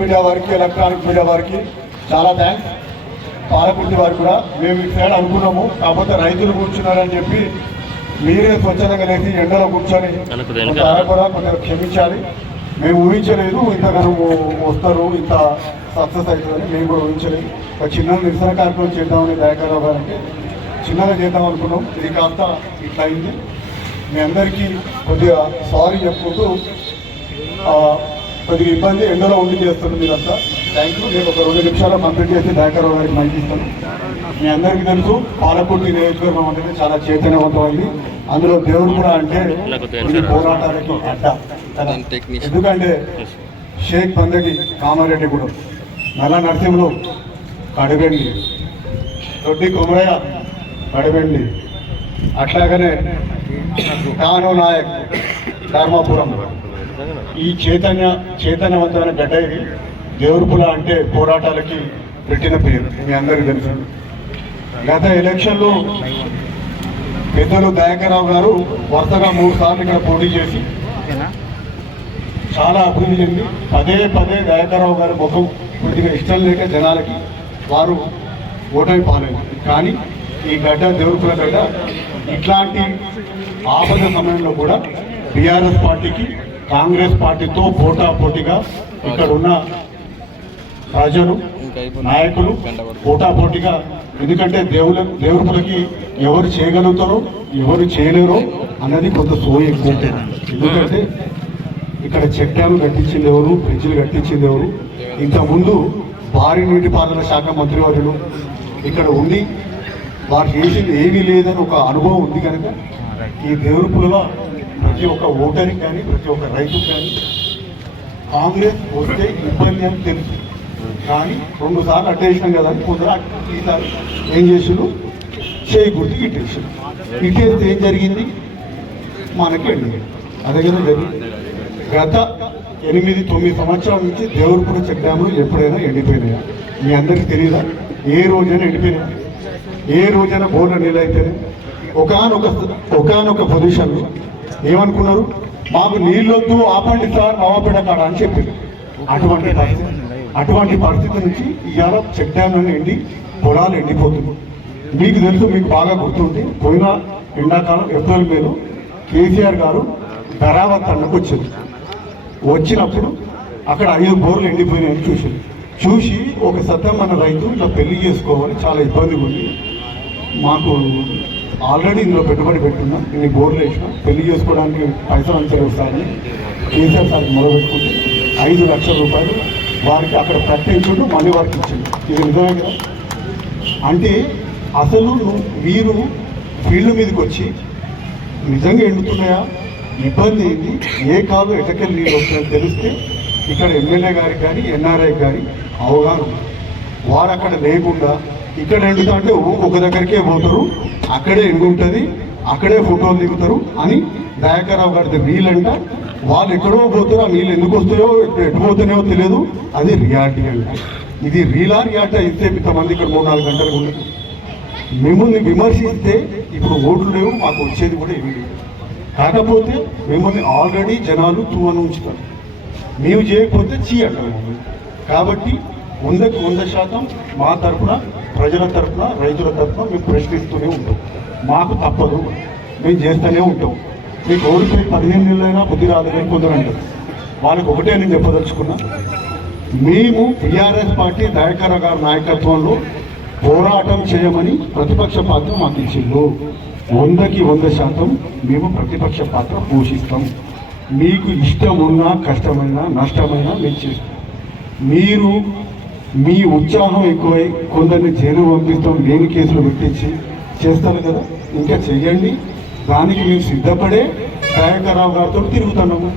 Media వారికి electronic media వారికి చాలా థ్యాంక్స్. పాలకుర్తి వారికి కూడా మేము ఈ సైడ్ అనుకున్నాము, కాకపోతే రైతులు కూర్చున్నారని చెప్పి మీరే స్వచ్ఛందంగా లేచి ఎండలో కూర్చొని కూడా కొంచెం క్షమించాలి. మేము ఊహించలేదు ఇంతగానో వస్తారు, ఇంత సక్సెస్ అవుతుందని మేము కూడా ఊహించలేదు. ఒక చిన్న నిరసన కార్యక్రమం చేద్దామని దయాకర్రావు గారికి చిన్నగా చేద్దాం అనుకున్నాం. ఇది కాస్త ఇట్లా అయింది. మీ అందరికీ కొద్దిగా సారీ చెప్పుకుంటూ కొద్దిగా ఇబ్బంది ఎండలో ఉండి చేస్తున్నాం మీరంతా. Thank you. నేను ఒక 2 నిమిషాల్లో కంప్లీట్ చేసి దయాకర్రావు గారికి మైక్ ఇస్తాను. మీ అందరికీ తెలుసు పాలకుర్తి నియోజకవర్గం అంటే చాలా చైతన్యవంతమైంది. అందులో దేవుడు కూడా అంటే పోరాటాలకి అడ్డ. ఎందుకంటే షేక్ బందగి కామారెడ్డిగూడెం, నల్ల నరసింహులు కడవెండి, దొడ్డి కొమరయ్య కడవెండి, అట్లాగనే కాను నాయక్ ధర్మాపురం. ఈ చైతన్యవంతమైన గడ్డ ఇది. దేవుడుపుల అంటే పోరాటాలకి పెట్టిన పేరు మీ అందరికీ తెలుసు. గత ఎలక్షన్లో పెద్దలు దయాకర్రావు గారు వరుసగా 3 సార్లు ఇక్కడ పోటీ చేసి చాలా అభివృద్ధి చెంది పదే దయాకర్రావు గారి ముఖం కొద్దిగా ఇష్టం లేక జనాలకి వారు ఓటమి పాలేదు. కానీ ఈ గడ్డ దేవుడుపుల గడ్డ ఇట్లాంటి ఆపద సమయంలో కూడా బీఆర్ఎస్ పార్టీకి కాంగ్రెస్ పార్టీతో పోటాపోటీగా ఇక్కడ ఉన్న ప్రజలు నాయకులు పోటాపోటీగా, ఎందుకంటే దేవుడుపులకి ఎవరు చేయగలుగుతారో ఎవరు చేయలేరో అన్నది కొంత సోయి ఎక్కువ. ఎందుకంటే ఇక్కడ చెక్ డ్యామ్ కట్టించింది ఎవరు, బ్రిడ్జిలు కట్టించింది ఎవరు? ఇంతకుముందు భారీ నీటిపారుదల శాఖ మంత్రివర్యులు ఇక్కడ ఉండి వారు చేసింది ఏమీ లేదని ఒక అనుభవం ఉంది. కనుక ఈ దేవుడుపులలో ప్రతి ఒక్క ఓటర్కి కానీ ప్రతి ఒక్క రైతుకి కానీ కాంగ్రెస్ వస్తే ఇబ్బంది అని తెలుసు. కానీ 2 సార్లు అట్టేసినాం కదా అని కొందరు ఈసారి ఏం చేసిండు, చేయకూడదు ఇట్టేసాడు. ఇట్టేస్తే ఏం జరిగింది, మనకి అదే కదా జరిగింది. గత 8-9 సంవత్సరాల నుంచి దేవుడుపుల చెక్ డ్యాములు ఎప్పుడైనా ఎండిపోయినాయా? మీ అందరికీ తెలియదా? ఏ రోజైనా ఎండిపోయినా? ఏ రోజైనా బోర్ల నీళ్ళు అయిపోయినాయి? ఒకనొక పొజిషన్లో ఏమనుకున్నారు, మాకు నీళ్ళొద్దు ఆపండి సార్ నవాపేట కాడ అని చెప్పింది. అటువంటి పరిస్థితి నుంచి ఇవాళ చెక్ డ్యామ్లను ఎండి పొలాలు ఎండిపోతుంది. మీకు తెలుసు, మీకు బాగా గుర్తుంది, పోయిన ఎండాకాలం ఏప్రిల్ మేలో కేసీఆర్ గారు ధరావత్ అన్నకు వచ్చినప్పుడు అక్కడ 5 బోర్లు ఎండిపోయినాయని చూసి ఒక సత్యమన్న రైతు ఇలా పెళ్లి చేసుకోవాలి, చాలా ఇబ్బందిగా ఉంది, మాకు ఆల్రెడీ ఇందులో పెట్టుబడి పెట్టున్నా, ఇన్ని బోర్లు వేసినా, పెళ్లి చేసుకోవడానికి పైసలు అంచనా వస్తాయని కేసీఆర్ సార్కి మొదలుపెట్టుకుంటే 5 లక్షల రూపాయలు వారికి అక్కడ ప్రకటించుంటూ మళ్ళీ వారికి ఇచ్చింది. ఇది నిజమే కదా? అంటే అసలు మీరు ఫీల్డ్ మీదకి వచ్చి నిజంగా ఎండుతున్నాయా, ఇబ్బంది ఏంటి, ఏ కాదు ఎటకెళ్ళి నీళ్ళు వస్తుందని తెలిస్తే ఇక్కడ ఎమ్మెల్యే గారికి కానీ ఎన్ఆర్ఐ కానీ అవగాహన. వారు అక్కడ లేకుండా ఇక్కడ ఎండుతా అంటే ఒక దగ్గరికే పోతారు, అక్కడే ఎండుంటుంది, అక్కడే ఫోటోలు దిగుతారు అని దయాకర్రావు గారిది వీళ్ళంట. వాళ్ళు ఎక్కడో పోతారో, ఆ నీళ్ళు ఎందుకు వస్తాయో ఎటు పోతున్నాయో తెలియదు. అది రియాలిటీ అంట. ఇది రియాలిటీ అయితే ఇంతమంది ఇక్కడ 3-4 గంటలు ఉండదు. మిమ్మల్ని విమర్శిస్తే ఇప్పుడు ఓట్లు లేవు, మాకు వచ్చేది కూడా ఏమి లేదు. కాకపోతే మిమ్మల్ని ఆల్రెడీ జనాలు తూవని ఉంచుతారు, మేము చేయకపోతే అంటారు. కాబట్టి 100కి 100% మా తరఫున, ప్రజల తరఫున, రైతుల తరఫున మేము ప్రశ్నిస్తూనే ఉంటాం. మాకు తప్పదు, మేము చేస్తూనే ఉంటాం. మీకు ఓడిపోయి 15 నెలలైనా బుద్ధి రాదని కొందరు అంటారు. వాళ్ళకి ఒకటే నేను చెప్పదలుచుకున్నా, మేము బీఆర్ఎస్ పార్టీ దయాకర్రావు గారి నాయకత్వంలో పోరాటం చేయమని ప్రతిపక్ష పాత్ర మాకు ఇచ్చిండు. 100కి 100% మేము ప్రతిపక్ష పాత్ర పోషిస్తాం. మీకు ఇష్టమున్నా కష్టమైనా నష్టమైనా మేము చేస్తాం. మీరు మీ ఉత్సాహం ఎక్కువై కొందరిని జైలు పంపిస్తాం, లేని కేసులు పెట్టించి చేస్తారు కదా, ఇంకా చెయ్యండి. దానికి మేము సిద్ధపడే దయాకర్రావు గారితో తిరుగుతున్నాము.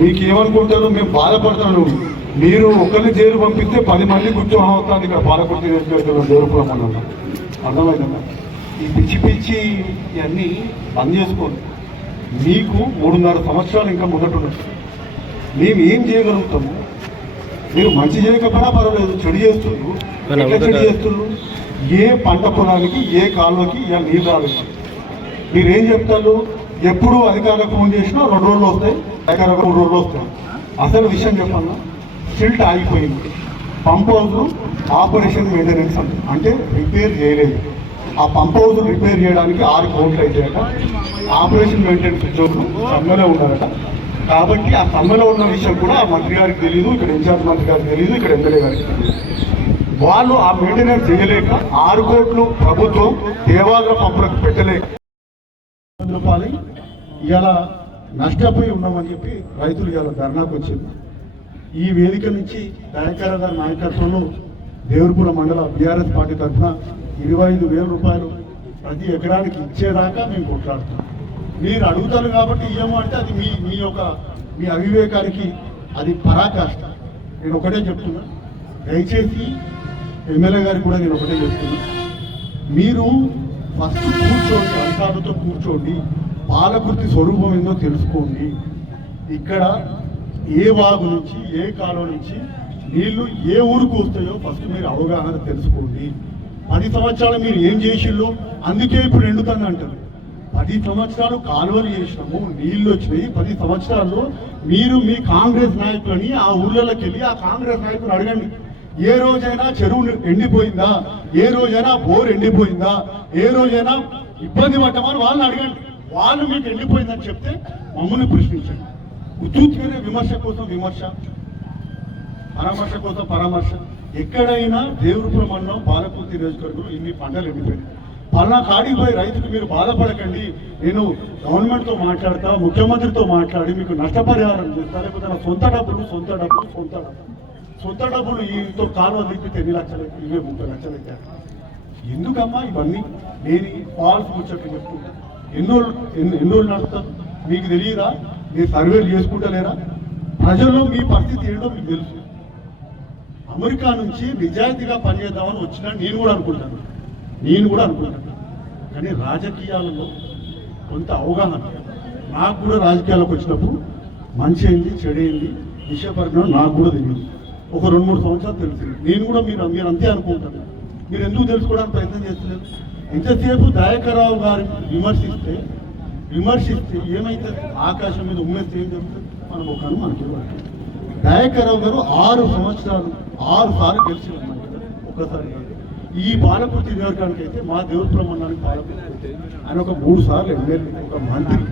మీకేమనుకుంటారు, మేము బాధపడుతున్నాము. మీరు ఒకరిని జైలు పంపిస్తే 10 మంది ఉత్సాహం అవుతుంది. ఇక్కడ పాలకుర్తి నియోజకవర్గంలో దేవుడుపురం అన్నాం. అర్థమైందా? ఈ పిచ్చి ఇవన్నీ బంద్ చేసుకోండి. మీకు 3.5 సంవత్సరాలు ఇంకా ముందటున్నారు. మేము ఏం చేయగలుగుతాము? మీరు మంచి చేయకపోయినా పర్వాలేదు, చెడు చేస్తున్నారు. ఎట్లా చెడు చేస్తున్నారు? ఏ పంట పొలానికి, ఏ కాలువకి ఇలా నీళ్ళు రాలేదు. మీరేం చెప్తారు? ఎప్పుడు అధికారులకు ఫోన్ చేసినా 2 రోజులు వస్తాయి, అధికారులకు 3 రోజులు వస్తాయి. అసలు విషయం చెప్పన్నా, సిల్ట్ ఆగిపోయింది. పంప్ హౌస్ ఆపరేషన్ మెయింటెనెన్స్ అంటే రిపేర్ చేయలేదు. ఆ పంప్ హౌస్ రిపేర్ చేయడానికి 6 కోట్లు అయితాయట. ఆపరేషన్ మెయింటెనెన్స్ ఉద్యోగులు సమ్మెలో ఉన్నారట. కాబట్టి ఆ సమ్మెలో ఉన్న విషయం కూడా ఆ మంత్రి గారికి తెలియదు, ఇక్కడ ఇన్ఛార్జ్ మంత్రి గారికి తెలియదు, ఇక్కడ ఎమ్మెల్యే గారికి తెలియదు. వాళ్ళు ఆ మెయింటెనెన్స్ చేయలేక 6 కోట్లు ప్రభుత్వం దేవాలయ పంపులకు పెట్టలేక రూపాయలు ఇవాళ నష్టపోయి ఉన్నామని చెప్పి రైతులు ఇవాళ ధర్నాకు వచ్చింది. ఈ వేదిక నుంచి దయాకర్ గారి నాయకత్వంలో దేవరపురం మండల బీఆర్ఎస్ పార్టీ తరఫున 25,000 రూపాయలు ప్రతి ఎకరానికి ఇచ్చేదాకా మేము కొట్లాడుతున్నాం. మీరు అడుగుతారు కాబట్టి ఇయ్యము అంటే అది మీ అవివేకానికి అది పరాకాష్ట. నేను ఒకటే చెప్తున్నా, దయచేసి ఎమ్మెల్యే గారికి కూడా నేను ఒకటే చెప్తున్నా, మీరు ఫస్ట్ కూర్చోండి, అధికారులతో కూర్చోండి, పాలకుర్తి స్వరూపం ఏందో తెలుసుకోండి. ఇక్కడ ఏ వాగు నుంచి ఏ కాలువ నుంచి నీళ్లు ఏ ఊరికి వస్తాయో ఫస్ట్ మీరు అవగాహన తెలుసుకోండి. 10 సంవత్సరాలు మీరు ఏం చేసిళ్ళు, అందుకే ఇప్పుడు ఎండుతుంది అంటారు. 10 సంవత్సరాలు కాలువలు చేసినాము, నీళ్లు వచ్చినాయి. 10 సంవత్సరాల్లో మీరు మీ కాంగ్రెస్ నాయకులని ఆ ఊళ్ళలోకి వెళ్ళి ఆ కాంగ్రెస్ నాయకులు అడగండి, ఏ రోజైనా చెరువు ఎండిపోయిందా, ఏ రోజైనా బోర్ ఎండిపోయిందా, ఏ రోజైనా ఇబ్బంది పడ్డామని వాళ్ళని అడగండి. వాళ్ళు మీకు ఎండిపోయిందని చెప్తే మమ్మల్ని ప్రశ్నించండి. ఉచితమైన విమర్శ కోసం విమర్శ, పరామర్శ కోసం పరామర్శ. ఎక్కడైనా దేవరపురం మండలం పాలకుర్తి నియోజకవర్గంలో ఇన్ని పంటలు ఎండిపోయినాయి. పలానా కాడికి పోయి రైతుకు మీరు బాధపడకండి, నేను గవర్నమెంట్తో మాట్లాడతా, ముఖ్యమంత్రితో మాట్లాడి మీకు నష్టపరిహారం చేస్తా, లేకపోతే నా సొంత డబ్బులు ఈతో కాలువ తిప్పితే 8 లక్షలు 30 లక్షలు అయితే ఎందుకమ్మా ఇవన్నీ? నేను ఫాల్స్ ముచ్చట్లు చెప్తున్నా. ఎన్నో రోజులు నడుస్తారు మీకు తెలియదా? మీరు సర్వేలు చేసుకుంటలేరా? ప్రజల్లో మీ పరిస్థితి ఏంటో మీకు తెలుసు. అమెరికా నుంచి నిజాయితీగా పనిచేద్దామని వచ్చినా నేను కూడా అనుకుంటాను. కానీ రాజకీయాలలో కొంత అవగాహన, నాకు కూడా రాజకీయాలకు వచ్చినప్పుడు మంచి అయింది చెడైంది విషయ పరిజ్ఞానం నాకు కూడా తెలియదు. ఒక 2-3 సంవత్సరాలు తెలిసింది. నేను కూడా మీరు అంతే అనుకుంటాను. మీరు ఎందుకు తెలుసుకోవడానికి ప్రయత్నం చేస్తలేదు? ఇంతసేపు దయాకర్రావు గారిని విమర్శిస్తే ఏమైతుంది? ఆకాశం మీద ఉమ్మేస్తే ఏం జరుగుతుంది? మన ముఖాన్ని మనకి దయాకర్రావు గారు 6 సంవత్సరాలు 6 సార్లు గెలిచి ఒక్కసారి ఈ పాలకుర్తి నియోజకవర్గానికి అయితే మా దేవరపురం మండలానికి పాలకుర్తి ఆయన ఒక 3 సార్లు ఎమ్మెల్యే, ఒక మంత్రి.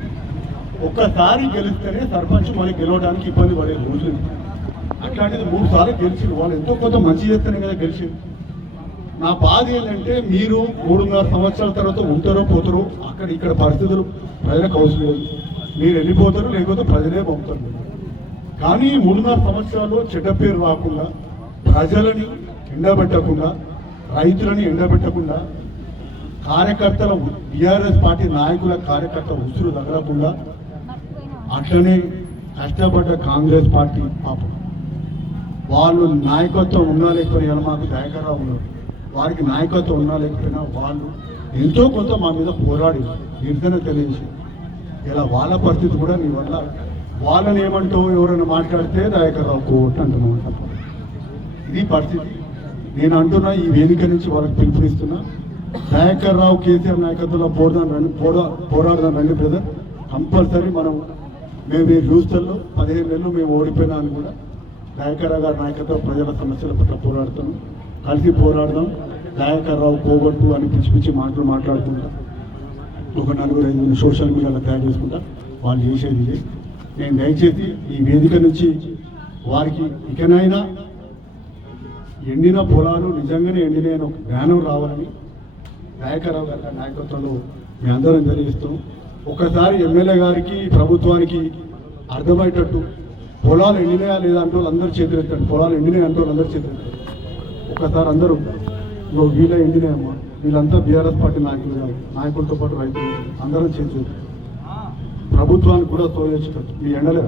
ఒక్కసారి గెలిస్తేనే సర్పంచ్ మళ్ళీ గెలవడానికి ఇబ్బంది పడే రోజులు. అట్లాంటిది 3 సార్లు గెలిచింది. వాళ్ళు ఎంతో కొంత మంచి చేస్తేనే కదా గెలిచింది. నా బాధ ఏంటంటే మీరు 3.5 సంవత్సరాల తర్వాత ఉంటారో పోతారో, ఇక్కడ పరిస్థితులు ప్రజలకు అవసరం లేదు. మీరు వెళ్ళిపోతారు, లేకపోతే ప్రజలే పంపుతారు. కానీ 3.5 సంవత్సరాల్లో చెడ్డ పేరు రాకుండా, ప్రజలని ఎండబెట్టకుండా, రైతులని ఎండబెట్టకుండా, కార్యకర్తల బీఆర్ఎస్ పార్టీ నాయకుల కార్యకర్తల ఉసురు తగలకుండా, అట్లనే కష్టపడ్డ కాంగ్రెస్ పార్టీ పాపం వాళ్ళు నాయకత్వం ఉన్నా లేకపోయినా మాకు దయాకర్రావు ఉన్నారు, వారికి నాయకత్వం ఉన్నా లేకపోయినా వాళ్ళు ఎంతో కొంత మా మీద పోరాడి నిరసన తెలియజేసి ఇలా వాళ్ళ పరిస్థితి కూడా నీ వల్ల వాళ్ళని ఏమంటావు, ఎవరైనా మాట్లాడితే దయాకర్రావు కోర్టు అంటున్నాం. ఇది పరిస్థితి. నేను అంటున్నా, ఈ వేదిక నుంచి వాళ్ళకి పిలుపునిస్తున్నా, దయాకర్రావు కేసీఆర్ నాయకత్వంలో పోరాడదాం రండి బ్రదర్. కంపల్సరీ మేము ఈ ఫ్యూచర్లో 15 నెలలు మేము ఓడిపోయినా అని కూడా దయాకర్రావు గారి నాయకత్వం ప్రజల సమస్యల పట్ల పోరాడుతాను. కలిసి పోరాడదాం. దయాకర్రావు పోగొట్టు అని పిచ్చి మాటలు మాట్లాడుకుంటా ఒక 4-5 సోషల్ మీడియాలో తయారు చేసుకుంటా వాళ్ళు చేసేది ఇదే. నేను దయచేసి ఈ వేదిక నుంచి వారికి ఇకనైనా ఎండిన పొలాలు నిజంగానే ఎండిన ఒక జ్ఞానం రావాలని దయాకర్రావు గారి నాయకత్వంలో మీ అందరం తెలియజేస్తాం. ఒకసారి ఎమ్మెల్యే గారికి ప్రభుత్వానికి అర్థమయ్యేటట్టు పొలాలు ఎండినాయా లేదా అంటే అందరూ చేతులెత్తాడు, పొలాలు ఎండినాయి అంటే అందరూ చేతులెత్తాడు. ఒకసారి అందరూ వీళ్ళ ఎండినాయమ్మా, వీళ్ళంతా బీఆర్ఎస్ పార్టీ నాయకులతో పాటు రైతులు అందరం చేతులు ప్రభుత్వానికి కూడా తోయొచ్చేటట్టు మీ ఎండలే